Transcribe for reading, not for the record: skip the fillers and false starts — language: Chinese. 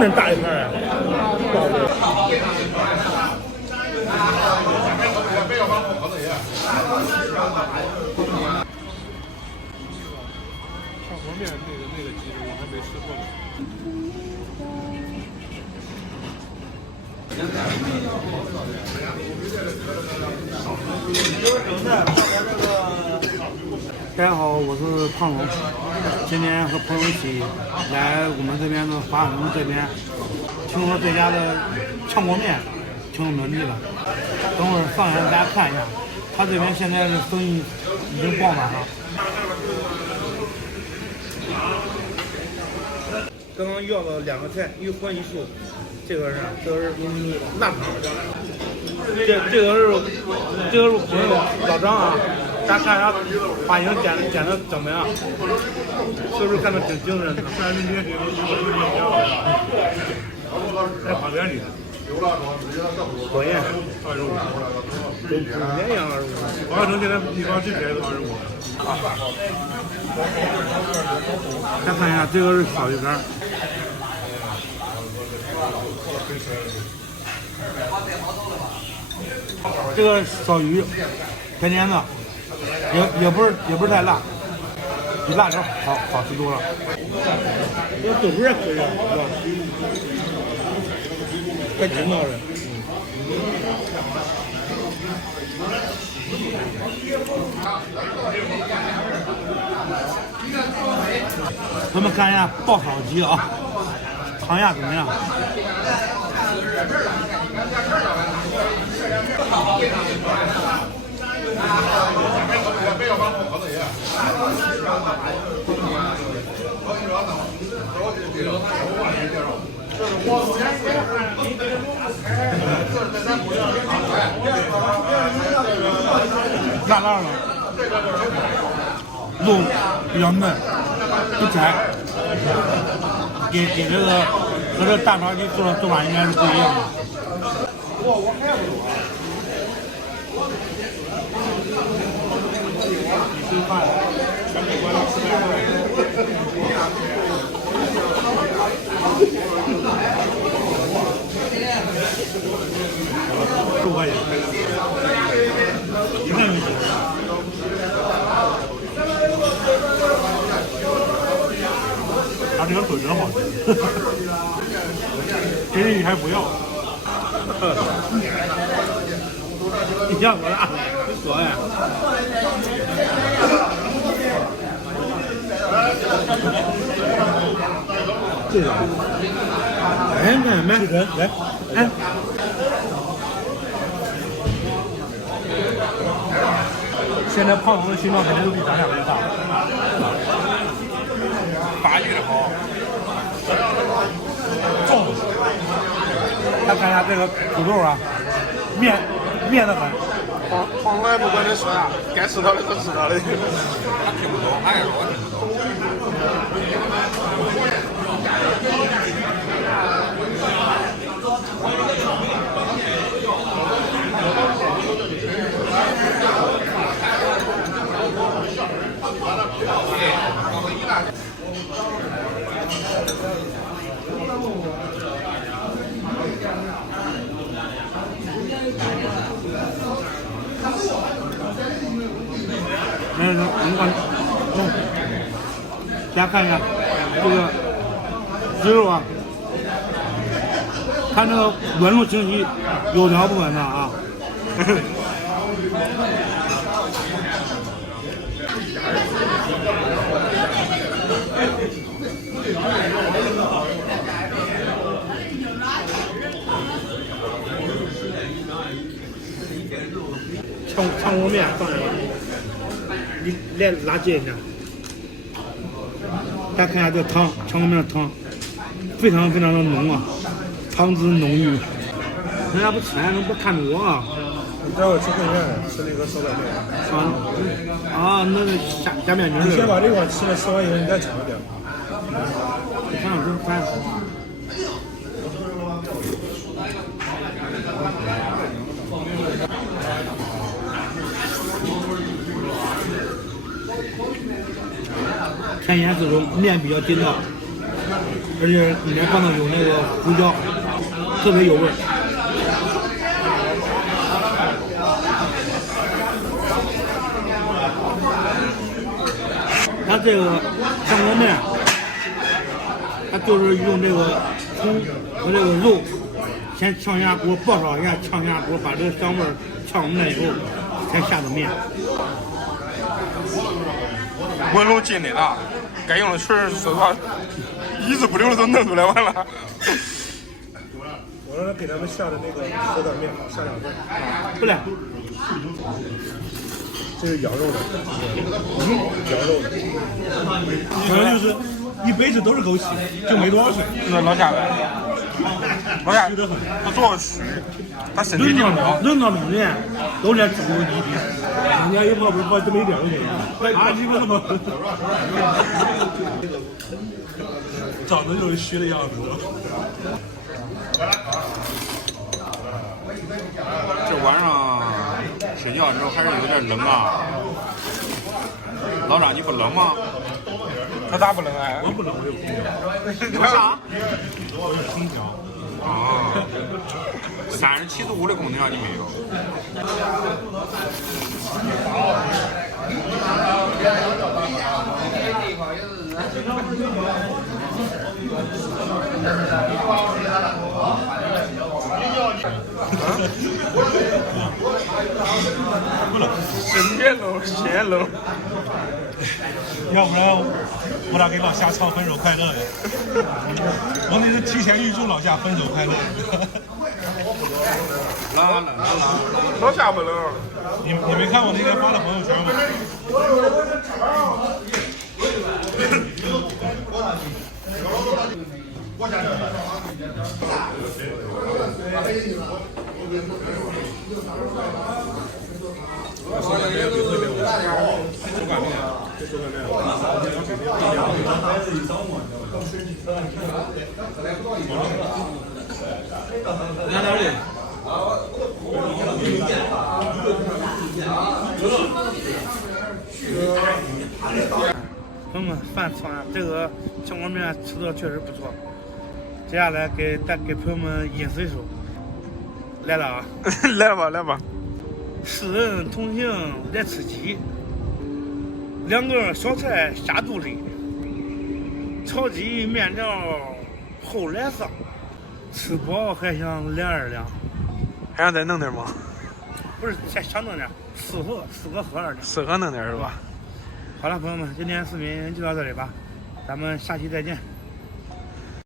那大一盘啊！上锅面那个鸡我还没吃过呢。大家好，我是胖龙，今天和朋友一起来我们这边的华安路这边，听说这家的炝锅面挺有门第的，等会儿放下来大家看一下，他这边现在的生意已经爆满了。刚刚要了2个菜，一荤一素，这个是腊肠，这个是朋友老张啊。大家看他发型剪的怎么样？是不是看着挺精神的？虽然那些这个一样，在旁边里，火焰25，都普遍一样25。华城现在一般最便宜都25。再看一下，这个是小鱼干，这个小鱼甜甜的。也不是太辣，比辣条好吃多了。这个豆腐也可以，是吧？快劲道了。咱们看一下爆炒鸡啊，尝一下怎么样？辣辣的，肉比较嫩，不柴，给这个和这大肠鸡做的做法应该是不一样的。你吃饭，全美观的吃饭。6块钱，一看就行。他这个腿真好吃，给你还不要。你要多大？你说呀。这个，哎，买来，哎。现在胖子的心脏肯定都比咱俩还大。发育的好，重。再看一下这个土豆啊，面的很。黄瓜也不管你说呀，该吃到的都吃到的。他听不懂，俺也说我听不懂。大家看一下这个鸡肉啊，它那个纹路清晰，有条不紊的啊。炝锅面放上来，你来拉近一下。大家看一下这个汤，炝锅面的汤，非常的浓啊，汤汁浓郁。人家不吃还能不看着我啊？你待会儿去后院吃那个烧白面。那个下面筋。你先把这碗吃了，吃完以后你再尝一点。你看我这饭。偏盐自中，面比较筋道。而且里面放的有那个胡椒，特别有味儿。它这个香锅面，它就是用这个葱和这个肉，先炝下锅爆炒一下，炝下锅把这个香味儿炝出来以后，才下的面。温度劲的大，该用的水说实话，一字不留的都弄出来完了。我让他给他们下的那个手擀面下2份。不来，这是羊肉的，羊肉的，反正就是一辈子都是枸杞，就没多少水。那老夏呗，老夏他做虚，他身体定了。轮到里面都在煮一点，人家一泡不是泡这么一点就行了，啊，你们那么长得就是虚的样子。这晚上睡觉的时候还是有点冷啊。老张，你不冷吗？他咋不冷啊？我不冷，我有空调。为啥？我有空调。啊，37.5的空调你没有？别冷，别冷。要不然我咋给老夏唱分手快乐呀？我那是提前预祝老夏分手快乐。冷，老夏不冷。你没看我那天发的朋友圈吗？拿点的。朋友们，饭吃完，这个香锅面吃的确实不错。接下来给朋友们饮食一首，来了啊！来吧。4人同行来吃鸡，2个小菜下肚里，炒鸡面条后来上，吃饱还想凉2凉。还想再弄点吗？不是，想弄点4个合2点。适合弄点是吧？好了，朋友们，今天视频就到这里吧，咱们下期再见。